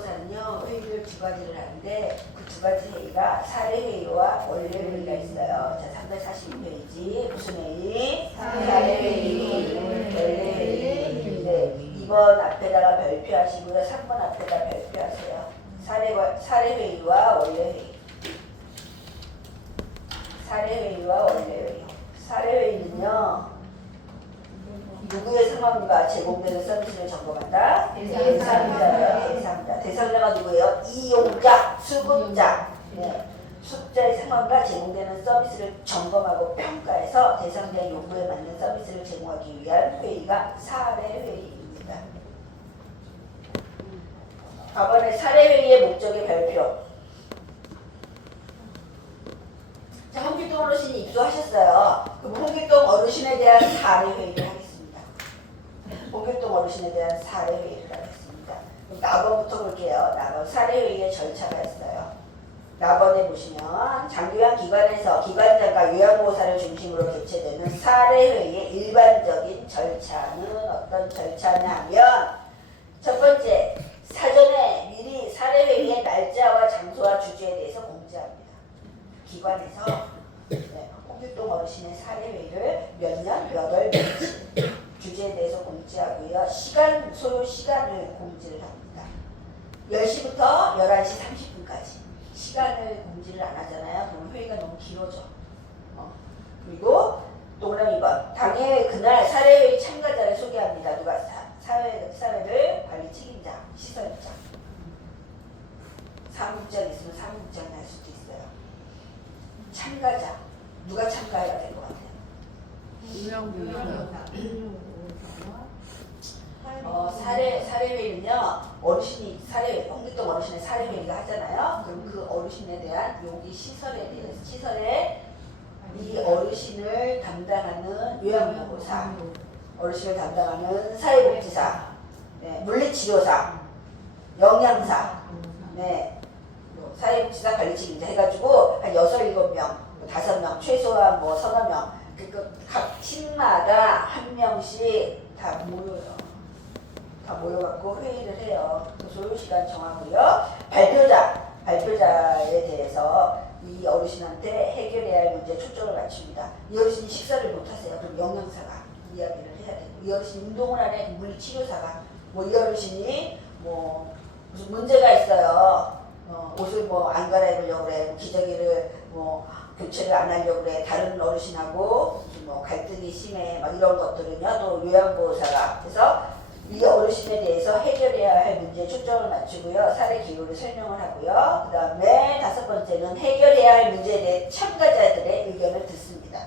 요양보호사는요 회의를 두 가지를 하는데 그 두 가지 회의가 사례회의와 원래회의가 있어요. 자, 342페이지 무슨 회의? 사례회의, 원래회의. 네, 2번 앞에다가 별표하시고요. 3번 앞에다 별표하세요. 사례회의와 원래회의. 사례회의와 원래회의. 사례회의는요 누구의 상황과 제공되는 서비스를 점검한다? 대상자. 대상자가 누구예요? 이용자, 수급자. 네. 수급자의 상황과 제공되는 서비스를 점검하고 평가해서 대상자의 요구에 맞는 서비스를 제공하기 위한 회의가 사례회의입니다. 4번에 사례회의의 목적의 발표. 자, 홍길동 어르신이 입소하셨어요. 그럼 홍길동 어르신에 대한 사례회의를 하겠습니다. 홍길동 어르신에 대한 사례회의를 하겠습니다. 그럼 나번부터 볼게요. 나번 사례회의의 절차가 있어요. 나번에 보시면 장교양 기관에서 기관장과 요양보호사를 중심으로 개최되는 사례회의의 일반적인 절차는 어떤 절차냐면 첫 번째, 사전에 미리 사례회의의 날짜와 장소와 주제에 대해서 공지합니다. 기관에서 홍길동 어르신의 사례회의를 몇 년, 몇 월, 며칠 주제에 대해서 공지하고요. 소요 시간을 공지를 합니다. 10시부터 11시 30분까지 시간을 공지를 안 하잖아요. 그럼 회의가 너무 길어져. 그리고 동그라미 2번 당일 그날 사례회의 참가자를 소개합니다. 누가 사회를 관리 책임자, 시설자. 사무국장 있으면 사무국장을 할 수도 있어요. 참가자 누가 참가해야 될 것 같아요? 사례회의는요 어르신이 홍길동 어르신의 사례회의가 하잖아요. 그럼 그 어르신에 대한 여기 시설에 대해서 시설에 이 어르신을 담당하는 요양보호사, 어르신을 담당하는 사회복지사, 네, 물리치료사, 영양사, 네, 사회복지사 관리책임자 해가지고 한 6, 7명, 5명, 최소한 뭐 서너 명, 각 팀마다 한 명씩 다 모여요. 다 모여갖고 회의를 해요. 소요시간 정하고요. 발표자에 대해서 이 어르신한테 해결해야 할 문제에 초점을 맞춥니다. 이 어르신이 식사를 못하세요. 그럼 영양사가 이야기를 해야 되고, 이 어르신 운동을 안 해. 물리치료사가 이 어르신이 무슨 문제가 있어요. 옷을 안 갈아입으려고 그래. 기저귀를 교체를 안 하려고 그래. 다른 어르신하고 갈등이 심해. 막 이런 것들은요. 또 요양보호사가. 그래서 이 어르신에 대해서 해결해야 할 문제에 초점을 맞추고요. 사례 기록을 설명을 하고요. 그 다음에 5번째는 해결해야 할 문제에 대해 참가자들의 의견을 듣습니다.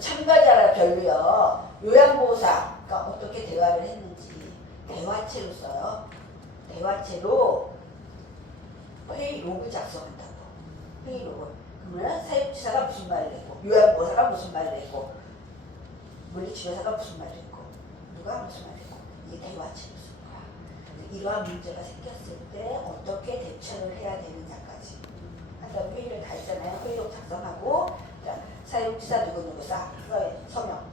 참가자가 별로요. 요양보호사가 어떻게 대화를 했는지 대화체로 써요. 대화체로 회의 로그 작성한다고. 회의 로그. 그러면 사회복지사가 무슨 말을 했고, 요양보호사가 무슨 말을 했고, 물리치료사가 무슨 말을 했고, 누가 무슨 말을 했고, 이게 대화체로 쓴 거야. 이러한 문제가 생겼을 때 어떻게 대처를 해야 되느냐까지 한 다음에 회의를 다 했잖아요. 회의록 작성하고, 사회복지사 누구누구 서명,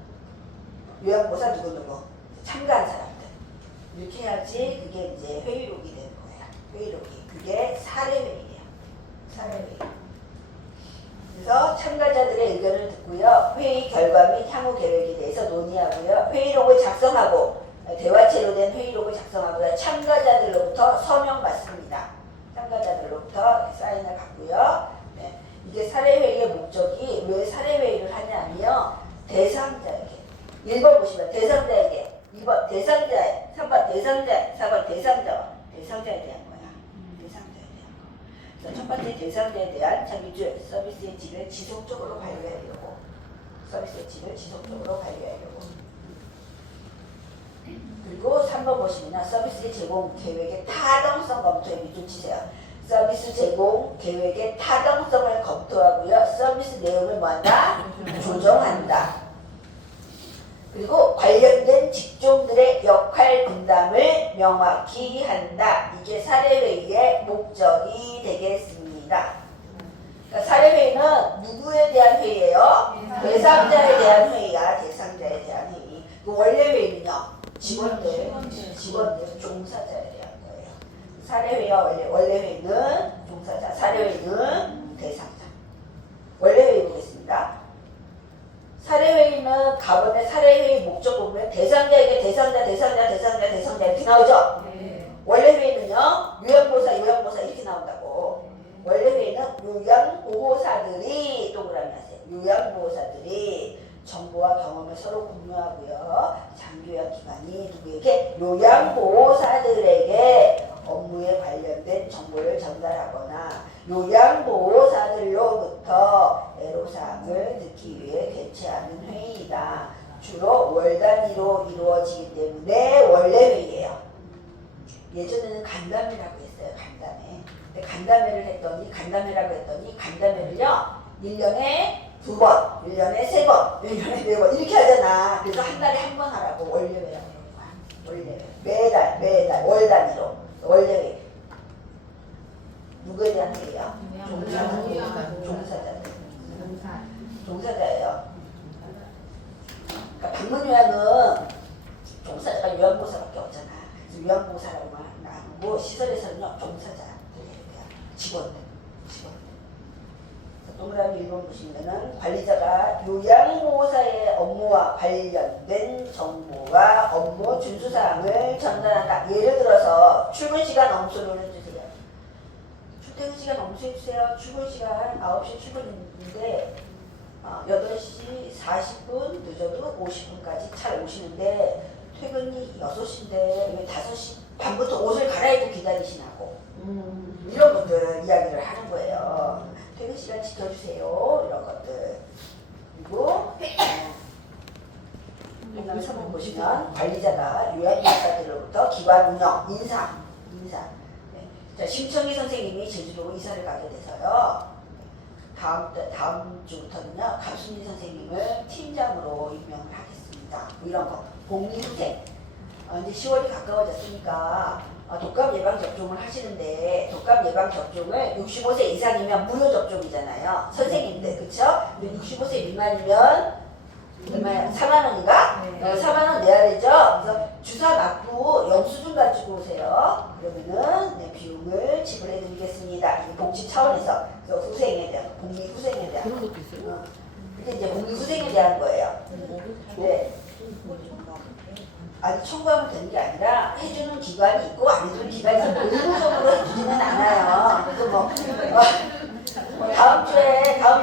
요양보호사 누구누구, 참가한 사람들 이렇게 해야지 그게 이제 회의록이 되는 거야. 회의록이. 그게 사례회의예요. 사례회의. 그래서 참가자들의 의견을 듣고요. 회의 결과 및 향후 계획에 대해서 논의하고요. 회의록을 작성하고 대화체로 된 회의록을 작성하고요. 참가자들로부터 서명 받습니다. 참가자들로부터 사인을 받고요. 네. 이게 사례회의의 목적이 왜 사례회의를 하냐면요. 대상자에게 1번 보시면 대상자에게 2번 대상자에 3번 대상자에 4번 대상자에 대한 거야. 대상자에 대한 거. 그래서 첫 번째 대상자에 대한 자기주의 서비스의 질을 지속적으로 관리하려고. 서비스의 질을 지속적으로 관리하려고. 그리고 3번 보시면 서비스 제공 계획의 타당성 검토에 밑줄 치세요. 서비스 제공 계획의 타당성을 검토하고요. 서비스 내용을 뭐한다? 조정한다. 그리고 관련된 직종들의 역할 분담을 명확히 한다. 이게 사례회의의 목적이 되겠습니다. 그러니까 사례회의는 누구에 대한 회의예요? 대상자에 대한 회의야. 대상자에 대한 회의. 그 원래 회의는요. 직원들, 종사자에 대한 거예요. 사례회와 원래회의는 종사자, 사례회의는 대상자. 원래회의 보겠습니다. 사례회의는 가번의 사례회의 목적 보면 대상자에게 대상자 이렇게 나오죠? 네. 원래회의는요, 요양보호사 이렇게 나온다고. 원래회의는 요양보호사들이 동그라미 하세요. 요양보호사들이 정보와 경험을 서로 공유하고요. 장교양기관이 누구에게? 요양보호사들에게 업무에 관련된 정보를 전달하거나 요양보호사들로부터 애로사항을 듣기 위해 개최하는 회의이다. 주로 월 단위로 이루어지기 때문에 원래회의예요. 예전에는 간담회라고 했어요. 간담회. 근데 간담회라고 했더니 간담회를요 1년에 2번, 1년에 3번, 1년에 4번 이렇게 하잖아. 그래서 한 달에 한 번 하라고 원래회라고 그러는 거야. 원래회. 매달 월 단위로 원래회. 누구에 대한 회의야? 종사자예요. 그러니까 방문 요양은 종사자가 요양보호사밖에 없잖아. 그래서 요양보호사라고만 나누고 시설에서는요 종사자들이에요. 직원들. 동그라미 1번 보시면은 관리자가 요양보호사의 업무와 관련된 정보와 업무 준수사항을 전달한다. 예를 들어서 출근 시간 엄수를 해주세요. 출퇴근 시간 엄수해주세요. 출근 시간 9시 출근인데 8시 40분 늦어도 50분까지 잘 오시는데 퇴근이 6시인데 왜 5시 반부터 옷을 갈아입고 기다리시냐고 이런 것들 이야기를 하는 거예요. 퇴근 시간 지켜주세요. 이런 것들. 그리고 그다음에 3번 보시면 관리자가 요양보호사들로부터 기관 운영, 인사. 네. 자, 심청희 선생님이 제주도로 이사를 가게 돼서요. 다음 주부터는요 갑순희 선생님을 팀장으로 임명을 하겠습니다. 뭐 이런 거. 복리후생. 이제 10월이 가까워졌으니까 독감 예방 접종을 하시는데 독감 예방 접종을 65세 이상이면 무료 접종이잖아요. 선생님들 그쵸? 65세 미만이면 얼마야? 4만 원인가? 네. 4만 원 내야 되죠? 그래서 주사 맞고 영수증 가지고 오세요. 그러면은 비용을 지불해 드리겠습니다. 복지 차원에서. 그래서 후생에 대한 복리 후생에 대한 그런 것도 있어요? 그게 이제 복리 후생에 대한 거예요. 네. 아니 청구하면 되는 게 아니라 해주는 기관이 있고 안 해주는 기관이 있고 의무적으로 해주지는 않아요. 그래서 다음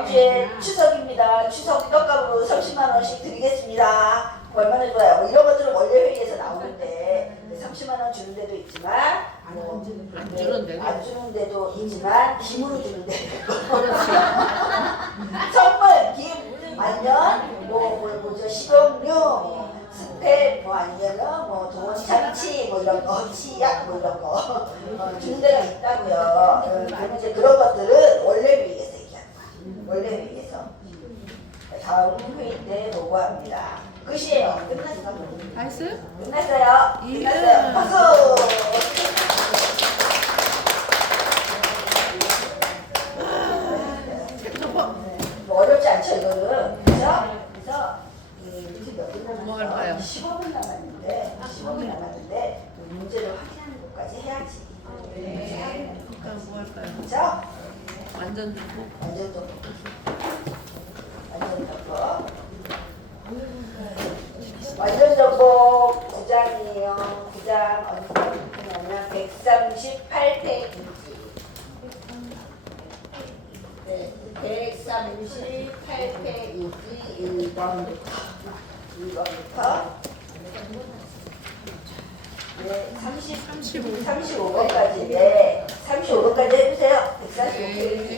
주에 추석입니다. 추석 떡값으로 30만 원씩 드리겠습니다. 얼마나 좋아요. 뭐 이런 것들은 원래 회의에서 나오는데 30만 원 주는 데도 있지만 안 주는 데도 있지만 김으로 주는 데도 있고 선물 김 아니면 뭐죠 식용유 스펙 뭐 아니면은 뭐 도장치 뭐 이런 거 치약 뭐 이런 거 주는 데가 있다고요. 그러면 이제 그런 것들은 원래 회의에서 얘기하는 거야. 원래 회의에서 다음 회의 때 보고합니다. 끝이에요. 끝났어. 알았어요? 끝났어요. 예. 끝났어요. 박수. 뭐 어렵지 않죠 이거는. 그죠? 그래서 몇분 남았어요? 뭐 할까요? 15분 남았는데 문제를 확인하는 것까지 해야지. 네. 그러니까 뭐 할까요? 그죠? 완전 좋고. 완전 좀 완전 정보 9장이에요. 9장 어디냐면 138페이지. 네, 138페이지 1번부터 네, 35번까지인데 35번까지 해주세요. 145페이지.